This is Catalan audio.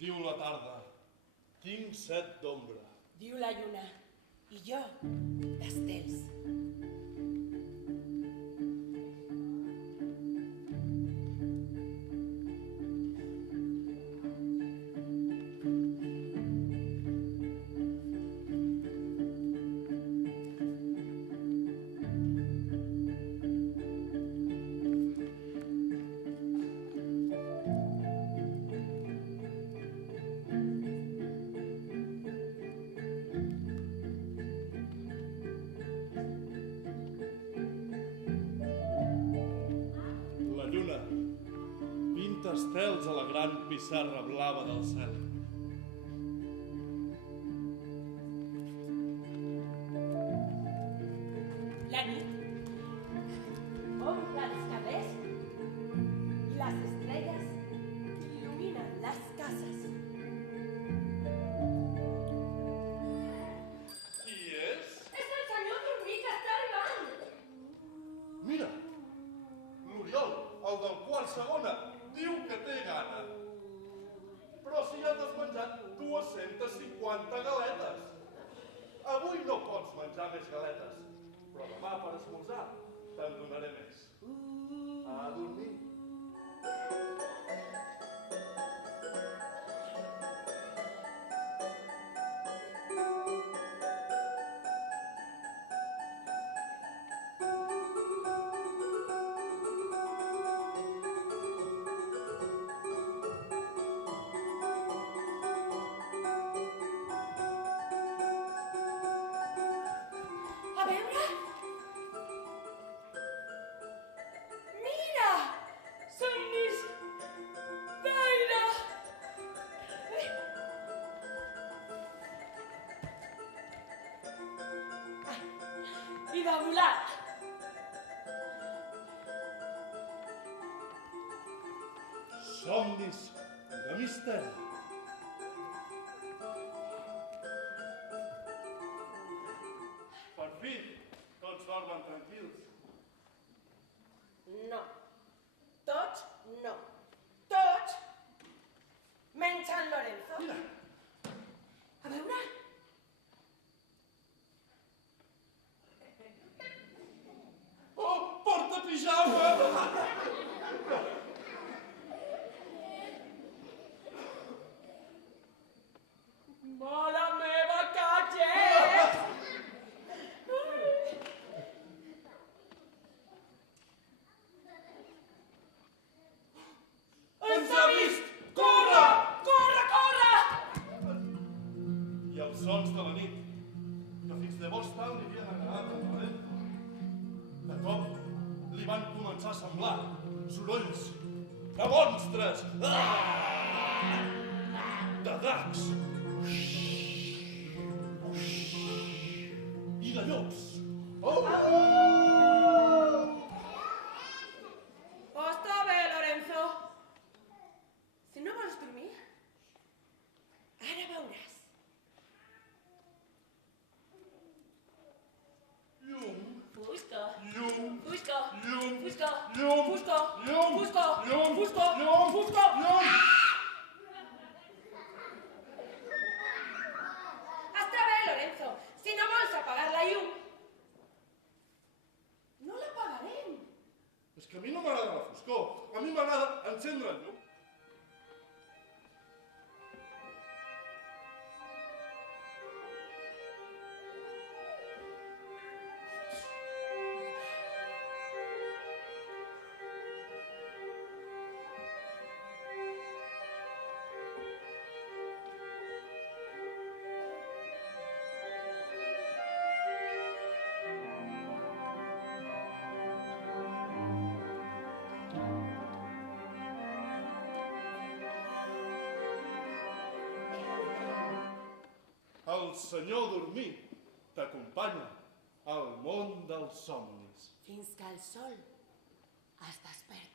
Diu la tarda, tinc set d'ombra. Diu la lluna, i jo, d'estels. Pinta estels a la gran pissarra blava del cel. La nit omple els carrers i les estrelles il·luminen les cases. Qui és? És el senyor Dormí que està arribant! Mira, l'Oriol, el del quart segona, diu que té gana. Però si ja t'has menjat 250 galetes. Avui no pots menjar més galetes, però demà per esmorzar te'n donaré més. A dormir. A veure? Mira! Somnis d'aire! I de volar! Somnis de misteri. Per fi, tots dormen tranquils. No. Tots no. Tots menys en Lorenzo. Mira, A veure? oh, porta pijama! Mare meva, catxes! Ens ha vist! Corre! Corre, corre! I els sons de la nit, que fins llavors tant li havien agradat al Lorenzo, de cop li van començar a semblar sorolls de monstres, de dracs i de llops. Està bé, Lorenzo. Si no vols dormir, ara veuràs. Llum, Fusca, llum, fusca, llum, fusca, llum, fusca, llum, fusca, llum, fusca, llum, fusca. llum. Està bé, Lorenzo. Si no vols apagar la llum, no l'apagarem. És que a mi no m'agrada la foscor, a mi m'agrada encendre el llum. El senyor Dormir t'acompanya al món dels somnis. Fins que el sol es desperta.